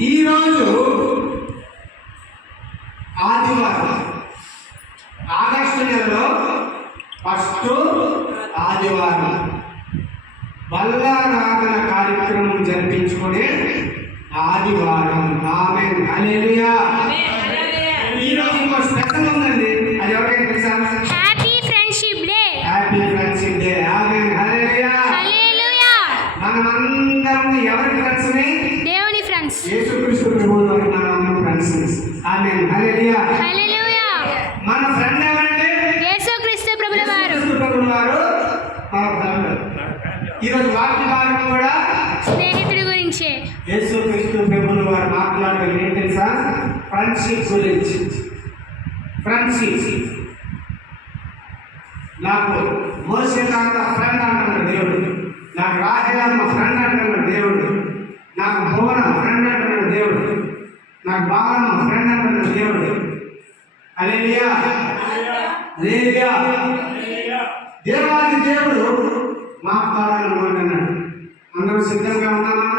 ఈరోజు ఆదివారం, ఆగస్టు నెలలో ఫస్ట్ ఆదివారం బల్లారాధన కార్యక్రమం జరిపించుకునే ఆదివారం. ఆమేన్, హల్లెలూయా. ఈరోజు ఇంకో స్పెషల్ ఉందండి, అది ఎవరికైనా తెలుసా? Happy friendship day. Happy friendship day. Amen, hallelujah. Hallelujah. మనమందరం ఎవరి ఫ్రెండ్స్? దేవుని ఫ్రెండ్స్. యేసుక్రీస్తు ప్రభువు వారి మనం ఫ్రెండ్స్. ఆమేన్, హల్లెలూయా. హల్లెలూయా. మన ఫ్రెండ్ ఎవరంటే యేసుక్రీస్తు ప్రభువు వారు. యేసుక్రీస్తు ప్రభువు వారు మన ఫ్రెండ్. ఈరోజు వాక్య భాగం కూడా స్నేహితుడి గురించే. యేసుక్రీస్తు ప్రభువు వారు మాట్లాడడం ఏంటి తెలుసా? ఫ్రెండ్షిప్ గురించి. ఫ్రెండ్షిప్. నాకు మోసే తాత ఫ్రెండ్ అంటున్నాడు దేవుడు, నాకు రాహేలమ్మ ఫ్రెండ్ అంటున్నాడు దేవుడు, నాకు భువన ఫ్రెండ్ అంటున్నాడు దేవుడు, నాకు బాలమ్మ ఫ్రెండ్ అంటున్నాడు దేవుడు. హల్లెలూయా, హల్లెలూయా. దేవాది దేవుడు మాట్లాడాలనుకుంటున్నాడు. అందరూ సిద్ధంగా ఉన్నామా?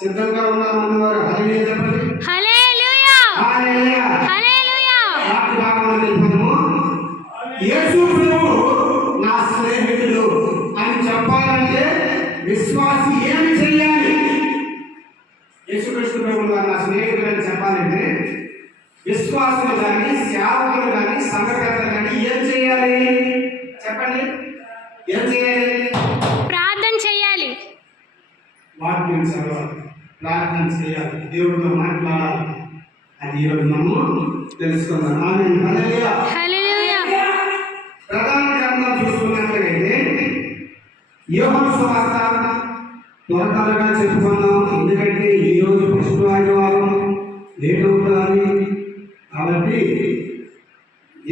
సిద్ధంగా ఉన్నాము అన్నవారు హల్లెలూయా చెప్పండి. హల్లెలూయా. హల్లెలూయా. హల్లెలూయా. వాక్య భాగంలో తెలుపుతాము. యేసు ప్రభువు నా స్నేహితుడు అని చెప్పాలంటే విశ్వాసి ఏమి చేయాలి? యేసుక్రీస్తు ప్రభువు నా స్నేహితుడు అని చెప్పాలంటే విశ్వాసులు కానీ, సేవకులు కానీ, సంఘకర్తలు కానీ ఏం చేయాలి చెప్పండి? ఏం చేయాలి? ప్రార్థన చేయాలి. వాక్యం చదవాలి, ప్రార్థన చేయాలి, దేవుడితో మాట్లాడాలి. అది ఈరోజు మనము తెలుసుకుందాం. ఆమేన్, హల్లెలూయా. హల్లెలూయా. ప్రధాన గ్రంథం చూసుకున్నట్లయితే యోహాను సువార్త త్వరగా చెప్పుకుందాం, ఎందుకంటే ఈరోజు ఫస్ట్ ఆదివారం లేట్ అవుతుంది కాబట్టి.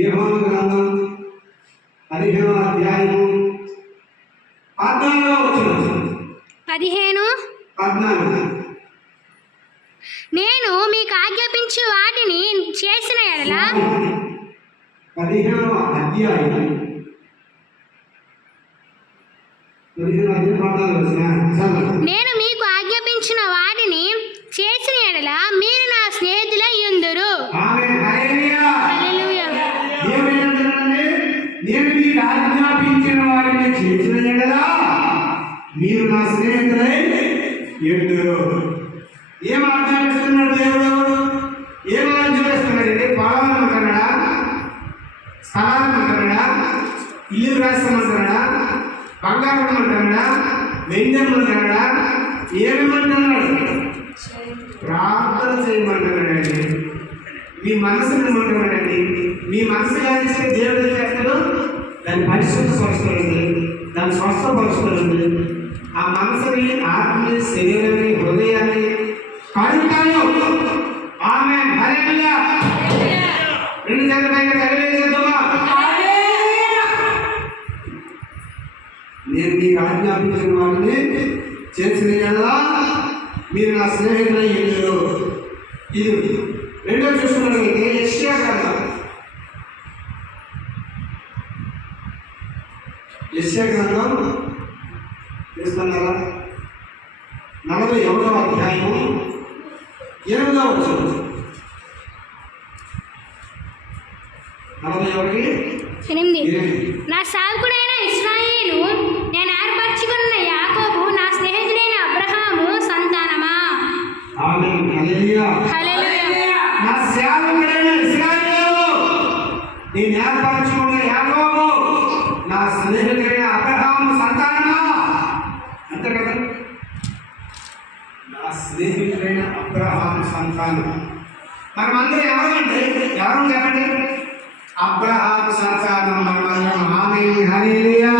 యోహాను గ్రంథం 15వ అధ్యాయము 14వ వచనం. 14. నేను మీకు ఆజ్ఞాపించు వాటిని చేసిన ఎడల 15వ అధ్యాయం 14వ వచనం. నేను మీకు ఆజ్ఞాపించిన వాటిని చేసిన ఎడల మీరు నా స్నేహితులై యుందురు. ఆమేన్, హల్లెలూయా. హల్లెలూయా. ఏమంటున్నాడండి? నేను మీకు ఆజ్ఞాపించిన వాటిని చేసిన ఎడల మీరు నా స్నేహితులై యుందురు. ఏం ఆజ్ఞాపిస్తున్నాడు దేవుడు? ఏం ఆజ్ఞాపిస్తున్నాడండి? పొలాలను అంటున్నాడా? స్థలాలను అంటున్నాడా? ఇల్లు రాస్తామంటున్నాడా? బంగారం అంటున్నాడా? వెండి అంటున్నాడా? ఏమేమంటున్నాడు? ప్రార్థన చేయమంటున్నాడండి. మీ మనసుని ఇమ్మంటున్నాడండి. మీ మనసు కానిస్తే దేవుడు ఏం చేస్తాడు? దాన్ని పరిశుద్ధపరుస్తుంది, దాన్ని స్వస్థపరుస్తుంది. ఆ మనసుని, ఆత్మని, శరీరాన్ని, హృదయాన్ని కడుగుతాను. ఆమేన్, హల్లెలూయా. రెండు చేతుల పైన కలిగేసేద్దామా? నేను మీకు ఆజ్ఞాపించిన వాటిని చేసిన ఎడల మీరు నా స్నేహితులై యుందురు. ఇది రెండో చూసుకున్నట్లయితే యెషయా గ్రంథం. యెషయా గ్రంథం చూస్తున్నారా? 41వ అధ్యాయము 8వ వచనం. 8. నా సేవకుడైన ఇశ్రాయేలు, నేను ఏర్పరచుకున్న యాకోబు, నా స్నేహితుడైన అబ్రహాము సంతానమా. ఆమేన్, హల్లెలూయా. హల్లెలూయా. నా సేవకుడైన ఇశ్రాయేలు, నేను ఏర్పరచుకున్న యాకోబు, నా స్నేహితుడైన అబ్రహాము సంతానమా. అంతే కదా? నా స్నేహితుడైన అబ్రహాము సంతానం. మనమందరం ఎవరంటే ఎవరు చెప్పండి? అబ్రహాము సంతానం మనమందరం. ఆమేన్, హల్లెలూయా.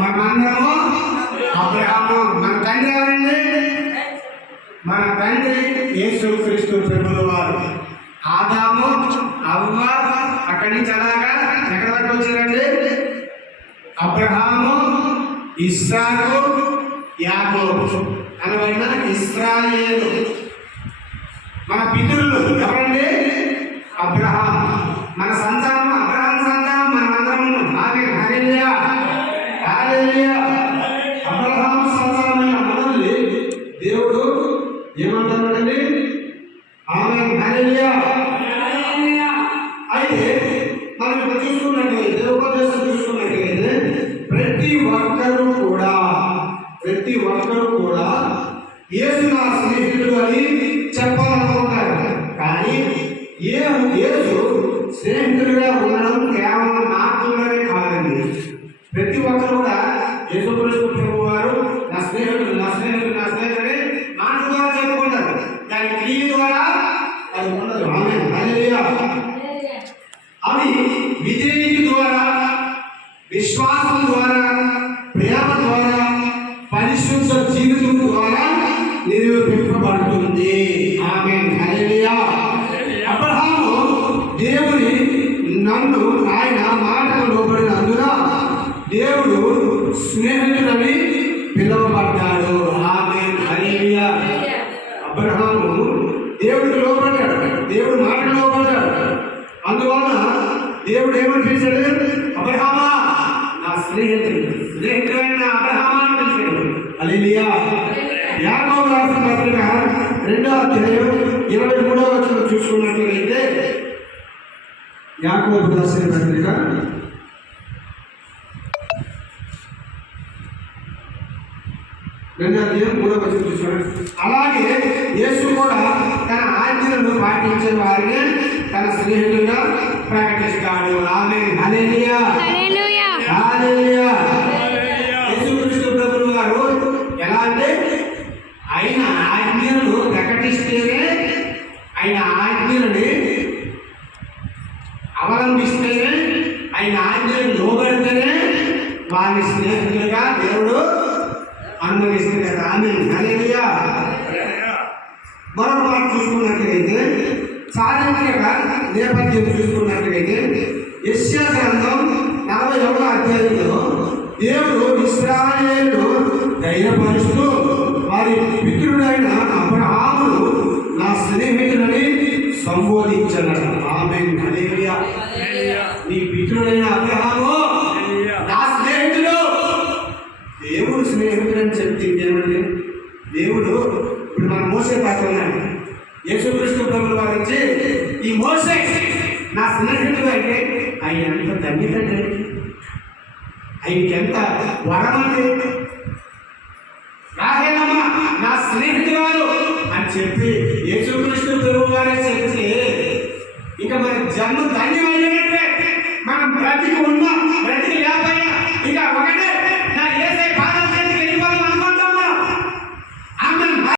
మనమందరము అబ్రహాము. మన తండ్రి ఎవరండి? మన తండ్రి యేసుక్రీస్తు ప్రభువు వారు. ఆదాము, హవ్వ అక్కడి నుంచి అలాగా ఎక్కడి వరకు వచ్చారండి? అబ్రహాము, ఇస్సాకు, యాకోబు అనబడిన ఇశ్రాయేలు. మన పితరులు ఎవరండి? అబ్రహాం. మన సంతానం అబ్రహాం సంతానం మనమందరము. ఆమేన్, హల్లెలూయా. హల్లెలూయా. అబ్రహాం సంతానమైన మనల్ని దేవుడు ఏమ ఒక్కరు కూడా యేసు నా స్నేహితుడు అని చెప్పాలనుకుంటారు. కానీ యేసు స్నేహితుడిగా ఉండడం కేవలం మాటల్లోనే కాదండి. ప్రతి ఒక్కరు కూడా యేసుక్రీస్తు ప్రభు వారు నా స్నేహితుడు నా స్నేహితుడు నా స్నేహితుడే మాట ద్వారా చెప్పుకుంటారు. దాని క్రియ ద్వారా అది ఉండదు. ఆమేన్. హల్లెలూయా. అవి విధేయత ద్వారా, విశ్వాసం ద్వారా, ప్రేమ ద్వారా, పరిశుద్ధ జీవితం ద్వారా నిరూపింపబడుతుంది. ఆమేన్. హల్లెలూయా. అబ్రహాము దేవుని నన్ను ఆయన మాటకు లోబడినందున దేవుడు స్నేహితుడని పిలువబడ్డాడు. ఆమేన్. హల్లెలూయా. అబ్రహాము దేవుడికి లోబడ్డాడు, దేవుడు మాటకు లోబడ్డాడు. అందువలన దేవుడు ఏమని పిలిచాడు? అబ్రహామా నా స్నేహితుడైన అబ్రహామా అని పిలిచాడు. హల్లెలూయా. యాకోబు రాసిన పత్రిక 2వ అధ్యాయం 23వ వచనం చూసుకున్నట్లయితే, యాకోబు రాసిన పత్రిక 2వ అధ్యాయం 3వ వచనం చూసుకోండి. అలాగే యేసు కూడా తన ఆజ్ఞలను పాటించే వారిని తన స్నేహితుడిగా ప్రకటిస్తాడు. ఆమేన్. హల్లెలూయా. హల్లెలూయా. హల్లెలూయా. యేసుక్రీస్తు ప్రభువు వారు ఎలా అంటే ఆయన ఆజ్ఞలను ప్రకటిస్తేనే, ఆయన ఆజ్ఞలని అవలంబిస్తేనే, ఆయన ఆజ్ఞలను లోబడితేనే వారి స్నేహితులుగా దేవుడు అనుమతిస్తున్నాడు. ఆమేన్. హల్లెలూయా. మరొక మాట చూసుకున్నట్లయితే, చారిత్రక నేపథ్యం చూసుకున్నట్లయితే యెషయా గ్రంథం 41వ అధ్యాయంలో దేవుడు ఇశ్రాయేలును ధైర్యపరుస్తూ వారి పితరుడైన అబ్రహామును నా స్నేహితుడని సంబోధించన్నాడు. ఆమేన్. హల్లెలూయా. నీ పితరుడైన అబ్రహాము నా స్నేహితుడు. దేవుడు స్నేహితుడు అని చెప్తే ఏమండి? దేవుడు ఇప్పుడు మన మోసే పాత్ర ఉన్నాడు. యేసుక్రీస్తు ప్రభువు వారు వచ్చి ఈ మోసే నా స్నేహితుడు అంటే ఆయన ఎంత ధన్యతండి, ఆయనకి ఎంత వరమండి. రాహేలమ్మ నా స్నేహితురాలు అని చెప్పి యేసుక్రీస్తు ప్రభువు వారే చెప్తే ఇక మన జన్మ ధన్యమైనట్టే. మనం బ్రతికి ఉన్నా బ్రతికి లేకపోయినా